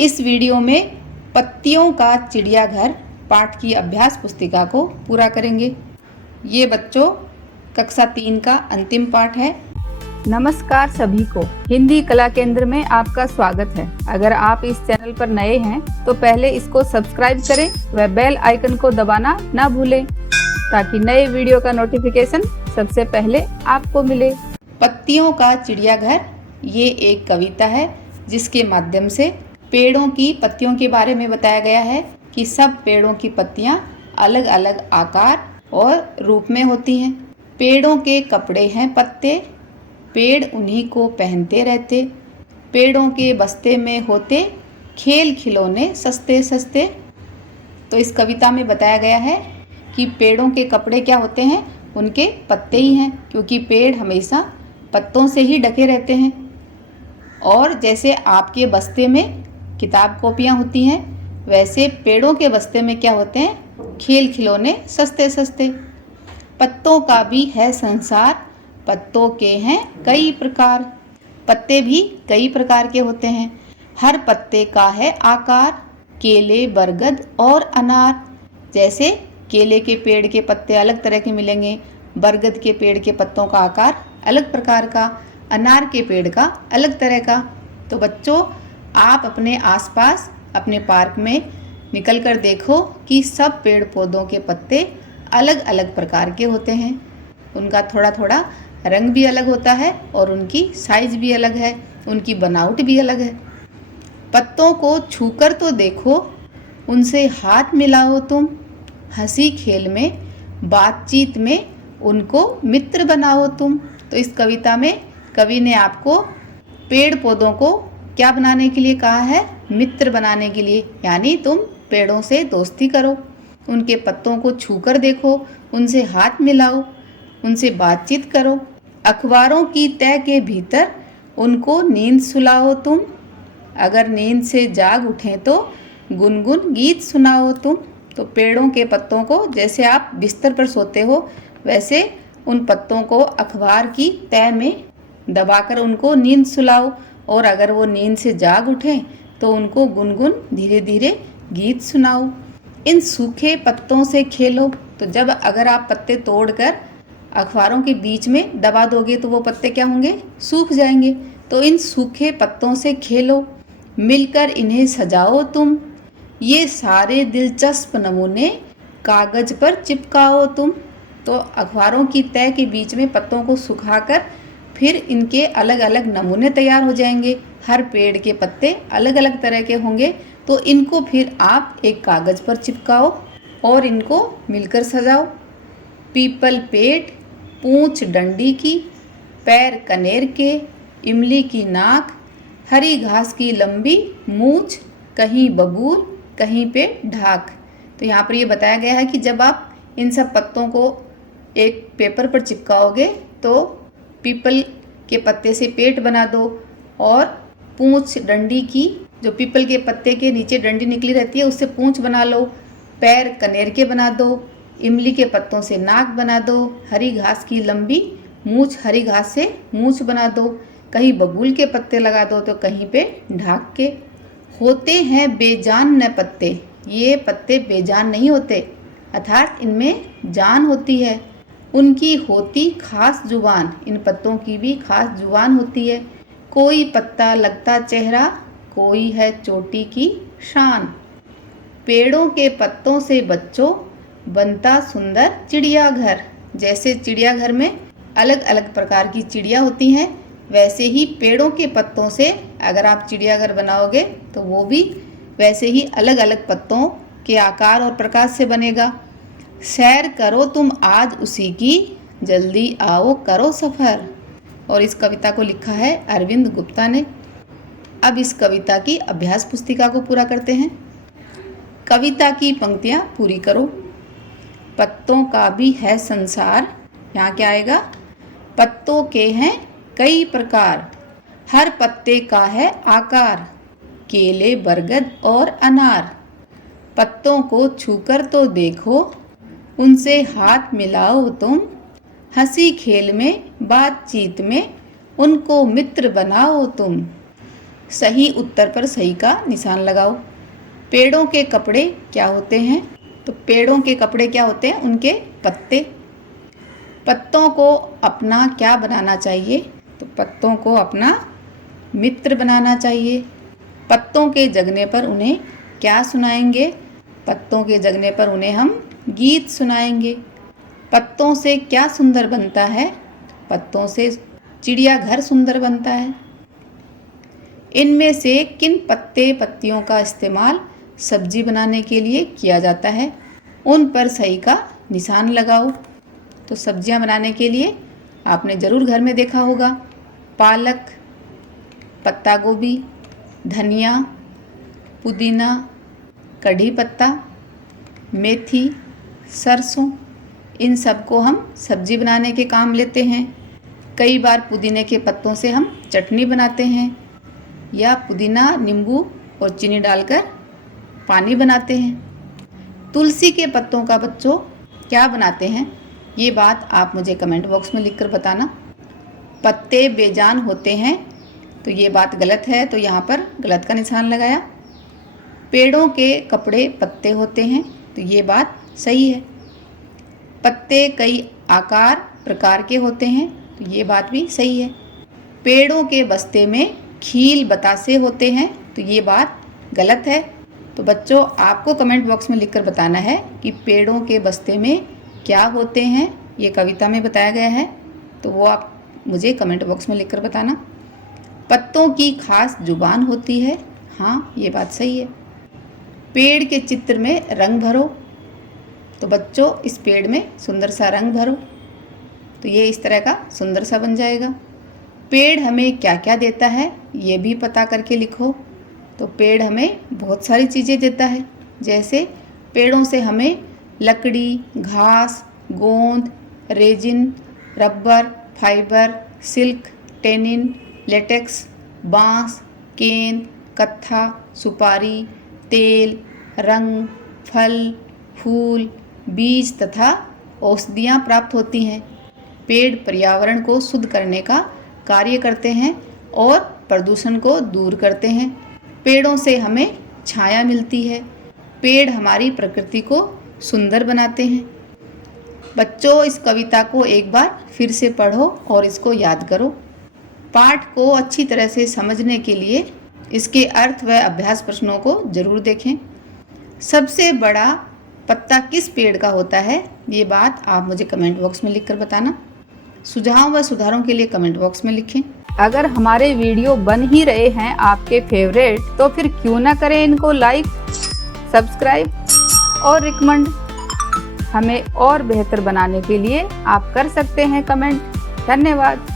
इस वीडियो में पत्तियों का चिड़ियाघर पाठ की अभ्यास पुस्तिका को पूरा करेंगे। ये बच्चों कक्षा 3 का अंतिम पाठ है। नमस्कार सभी को, हिंदी कला केंद्र में आपका स्वागत है। अगर आप इस चैनल पर नए हैं तो पहले इसको सब्सक्राइब करें व बेल आइकन को दबाना ना भूलें ताकि नए वीडियो का नोटिफिकेशन सबसे पहले आपको मिले। पत्तियों का चिड़ियाघर ये एक कविता है जिसके माध्यम से पेड़ों की पत्तियों के बारे में बताया गया है कि सब पेड़ों की पत्तियां अलग अलग आकार और रूप में होती हैं। पेड़ों के कपड़े हैं पत्ते, पेड़ उन्हीं को पहनते रहते। पेड़ों के बस्ते में होते खेल खिलौने सस्ते सस्ते। तो इस कविता में बताया गया है कि पेड़ों के कपड़े क्या होते हैं, उनके पत्ते ही हैं, क्योंकि पेड़ हमेशा पत्तों से ही ढके रहते हैं। और जैसे आपके बस्ते में किताब कॉपियाँ होती हैं, वैसे पेड़ों के बस्ते में क्या होते हैं, खेल खिलौने सस्ते सस्ते। पत्तों का भी है संसार, पत्तों के हैं कई प्रकार। पत्ते भी कई प्रकार के होते हैं, हर पत्ते का है आकार। केले, बरगद और अनार। जैसे केले के पेड़ के पत्ते अलग तरह के मिलेंगे, बरगद के पेड़ के पत्तों का आकार अलग प्रकार का, अनार के पेड़ का अलग तरह का। तो बच्चों, आप अपने आसपास अपने पार्क में निकल कर देखो कि सब पेड़ पौधों के पत्ते अलग अलग प्रकार के होते हैं। उनका थोड़ा थोड़ा रंग भी अलग होता है और उनकी साइज भी अलग है, उनकी बनावट भी अलग है। पत्तों को छूकर तो देखो, उनसे हाथ मिलाओ तुम। हंसी खेल में, बातचीत में उनको मित्र बनाओ तुम। तो इस कविता में कवि ने आपको पेड़ पौधों को क्या बनाने के लिए कहा है, मित्र बनाने के लिए। यानी तुम पेड़ों से दोस्ती करो, उनके पत्तों को छूकर देखो, उनसे हाथ मिलाओ, उनसे बातचीत करो। अखबारों की तह के भीतर उनको नींद सुलाओ तुम। अगर नींद से जाग उठें तो गुनगुन गीत सुनाओ तुम। तो पेड़ों के पत्तों को जैसे आप बिस्तर पर सोते हो, वैसे उन पत्तों को अखबार की तह में दबाकर उनको नींद सुलाओ। और अगर वो नींद से जाग उठें तो उनको गुनगुन धीरे धीरे गीत सुनाओ। इन सूखे पत्तों से खेलो। तो जब अगर आप पत्ते तोड़कर अखबारों के बीच में दबा दोगे तो वो पत्ते क्या होंगे, सूख जाएंगे। तो इन सूखे पत्तों से खेलो, मिलकर इन्हें सजाओ तुम। ये सारे दिलचस्प नमूने कागज पर चिपकाओ तुम। तो अखबारों की तह के बीच में पत्तों को सुखाकर फिर इनके अलग अलग नमूने तैयार हो जाएंगे। हर पेड़ के पत्ते अलग अलग तरह के होंगे, तो इनको फिर आप एक कागज पर चिपकाओ और इनको मिलकर सजाओ। पीपल पेट, पूंछ डंडी की, पैर कनेर के, इमली की नाक, हरी घास की लंबी मूछ, कहीं बबूल कहीं पे ढाक। तो यहाँ पर ये बताया गया है कि जब आप इन सब पत्तों को एक पेपर पर चिपकाओगे तो पीपल के पत्ते से पेट बना दो, और पूंछ डंडी की, जो पीपल के पत्ते के नीचे डंडी निकली रहती है उससे पूंछ बना लो। पैर कनेर के बना दो, इमली के पत्तों से नाक बना दो, हरी घास की लंबी मूछ, हरी घास से मूछ बना दो, कहीं बबूल के पत्ते लगा दो तो कहीं पे ढाक के। होते हैं बेजान न पत्ते, ये पत्ते बेजान नहीं होते, अर्थात इनमें जान होती है। उनकी होती खास जुबान, इन पत्तों की भी खास जुबान होती है। कोई पत्ता लगता चेहरा, कोई है चोटी की शान। पेड़ों के पत्तों से बच्चों बनता सुंदर चिड़ियाघर। जैसे चिड़ियाघर में अलग अलग प्रकार की चिड़िया होती हैं, वैसे ही पेड़ों के पत्तों से अगर आप चिड़ियाघर बनाओगे तो वो भी वैसे ही अलग अलग पत्तों के आकार और प्रकार से बनेगा। सैर करो तुम आज उसी की, जल्दी आओ करो सफ़र। और इस कविता को लिखा है अरविंद गुप्ता ने। अब इस कविता की अभ्यास पुस्तिका को पूरा करते हैं। कविता की पंक्तियाँ पूरी करो। पत्तों का भी है संसार, यहाँ क्या आएगा, पत्तों के हैं कई प्रकार, हर पत्ते का है आकार। केले, बरगद और अनार। पत्तों को छूकर तो देखो, उनसे हाथ मिलाओ तुम। हंसी खेल में, बातचीत में उनको मित्र बनाओ तुम। सही उत्तर पर सही का निशान लगाओ। पेड़ों के कपड़े क्या होते हैं? तो पेड़ों के कपड़े क्या होते हैं? उनके पत्ते। पत्तों को अपना क्या बनाना चाहिए? तो पत्तों को अपना मित्र बनाना चाहिए। पत्तों के जगने पर उन्हें क्या सुनाएंगे? पत्तों के जगने पर उन्हें हम गीत सुनाएंगे। पत्तों से क्या सुंदर बनता है? पत्तों से चिड़ियाघर सुंदर बनता है। इनमें से किन पत्ते पत्तियों का इस्तेमाल सब्जी बनाने के लिए किया जाता है? उन पर सही का निशान लगाओ। तो सब्जियां बनाने के लिए आपने ज़रूर घर में देखा होगा पालक, पत्ता गोभी, धनिया, पुदीना, कढ़ी पत्ता, मेथी, सरसों, इन सब को हम सब्जी बनाने के काम लेते हैं। कई बार पुदीने के पत्तों से हम चटनी बनाते हैं या पुदीना, नींबू और चीनी डालकर पानी बनाते हैं। तुलसी के पत्तों का बच्चों क्या बनाते हैं? ये बात आप मुझे कमेंट बॉक्स में लिखकर बताना। पत्ते बेजान होते हैं, तो ये बात गलत है, तो यहाँ पर गलत का निशान लगाया। पेड़ों के कपड़े पत्ते होते हैं, तो ये बात सही है। पत्ते कई आकार प्रकार के होते हैं, तो ये बात भी सही है। पेड़ों के बस्ते में खील बतासे होते हैं, तो ये बात गलत है। तो बच्चों आपको कमेंट बॉक्स में लिखकर बताना है कि पेड़ों के बस्ते में क्या होते हैं। ये कविता में बताया गया है, तो वो आप मुझे कमेंट बॉक्स में लिखकर बताना। पत्तों की खास जुबान होती है, हाँ ये बात सही है। पेड़ के चित्र में रंग भरो, तो बच्चों इस पेड़ में सुंदर सा रंग भरो, तो ये इस तरह का सुंदर सा बन जाएगा। पेड़ हमें क्या क्या देता है ये भी पता करके लिखो। तो पेड़ हमें बहुत सारी चीज़ें देता है, जैसे पेड़ों से हमें लकड़ी, घास, गोंद, resin, rubber, fibre, silk, tannin, latex, बांस, गेंद, कत्था, सुपारी, तेल, रंग, फल, फूल, बीज तथा औषधियाँ प्राप्त होती हैं। पेड़ पर्यावरण को शुद्ध करने का कार्य करते हैं और प्रदूषण को दूर करते हैं। पेड़ों से हमें छाया मिलती है। पेड़ हमारी प्रकृति को सुंदर बनाते हैं। बच्चों इस कविता को एक बार फिर से पढ़ो और इसको याद करो। पाठ को अच्छी तरह से समझने के लिए इसके अर्थ व अभ्यास प्रश्नों को जरूर देखें। सबसे बड़ा पत्ता किस पेड़ का होता है, ये बात आप मुझे कमेंट बॉक्स में लिखकर बताना। सुझाव व सुधारों के लिए कमेंट बॉक्स में लिखें। अगर हमारे वीडियो बन ही रहे हैं आपके फेवरेट, तो फिर क्यों ना करें इनको लाइक, सब्सक्राइब और रिकमेंड। हमें और बेहतर बनाने के लिए आप कर सकते हैं कमेंट। धन्यवाद।